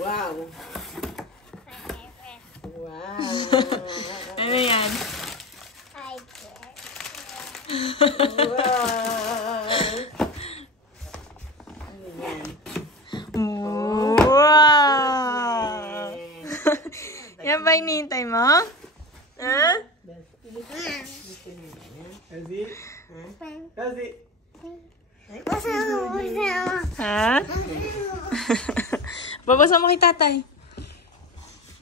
Wow. Wow. Ano yan? Wow. Ano yan? Wow! Yan ba hinihintay mo? Ha? Kasi? Kasi? Ha? Babasa mo kay tatay.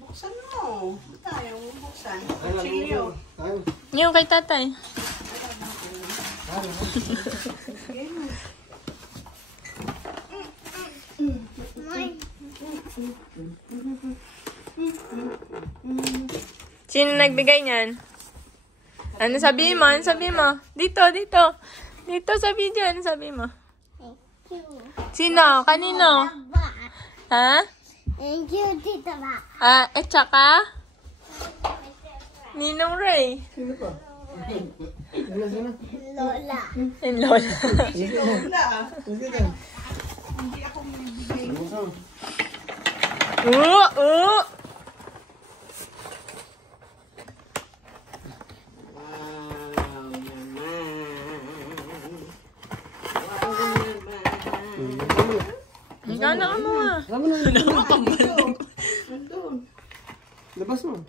Buksan mo. Tayo, buksan. Kutsilyo. Yung kay tatay. Sino nagbigay niyan? Ano sabihin mo? Ano sabihin mo? Dito, dito. Dito sa video. Ano sabihin mo? Sino? Kanino? Ha? Thank you, Tita Ba. At saka? Ninong Ray. Sino pa? Sino? Lola. And Lola. Si Lola. Sino? Hindi ako bibigay mo. Wow naman. Wow naman. Ikaw na mo ah. Sama na. Nandun. Labas mo.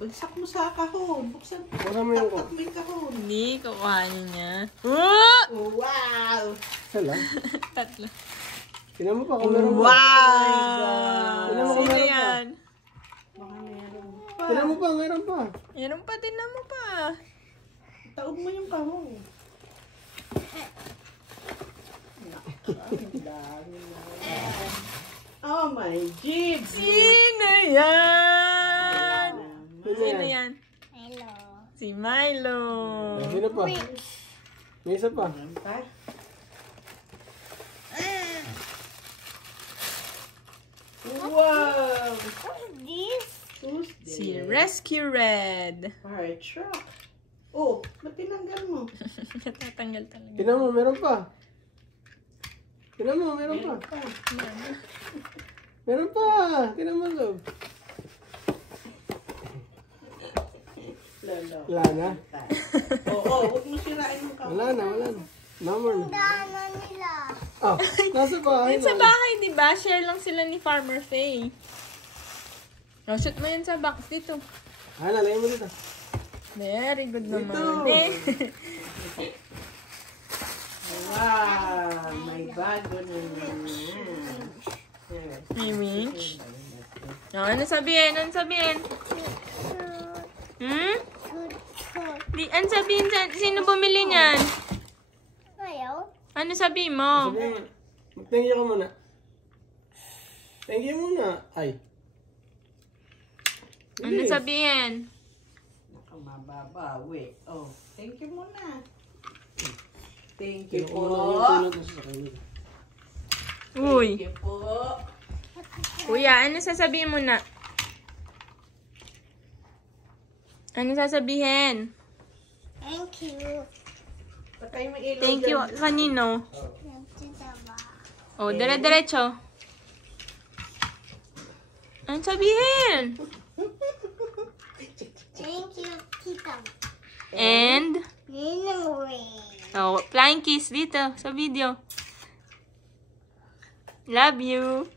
Bagsak mo sa kahon. Buksan. Buksan mo yung Taktak mo yung kahon. Hindi, kukuhanin niya. Oh, wow. Sala. Tatlo. Tingnan mo pa kung meron pa. Wow! Tingnan mo kung Sino meron pa. yan? Baka meron pa. Tingnan mo pa, meron pa. Meron pa, tinan mo pa. Taob mo yung kahon. Oh my jeep. Sino yan? Sino yan? Hello. Si Milo. Sino pa? May isa pa. Pa? Wow! What's this? Who's Si this? Rescue Red. Fire truck. Oh, ba't tinanggal mo? Natatanggal talaga. Tingnan mo, meron pa. Tingnan mo, meron pa. Meron pa. Tingnan mo, love. Lalo. Wala na. Oo, huwag mo sirain yung kahon. Wala na, wala na. No more na. Daanan nila. Ah, nasa bahay Yun sa na. bahay, di ba? Share lang sila ni Farmer Faye. Oh, shoot mo yan sa box dito. Ah, nalagay mo dito. Very good naman. Dito. Eh. Wow, may bago na naman. May winch. Oh, ano sabihin? Ano sabihin? Hmm? Di, ano sabihin? Sino bumili niyan? Ayaw. Ano sabihin mo? Sabi mo, mag-thank you ka muna. Thank you muna. Ay. Ano sabihin? Nakamababawi. Oh, thank you muna. Thank you po. Uy. Thank you po. Kuya, ano sasabihin mo na? Ano sasabihin? Thank you. Patay mo ilaw Thank you. dyan. Kanino? Tita Ba. Oh, dire-diretso. Ano sabihin? Thank you, Tita Ba. And? Ninong Ray. Oh, flying kiss dito sa video. Love you.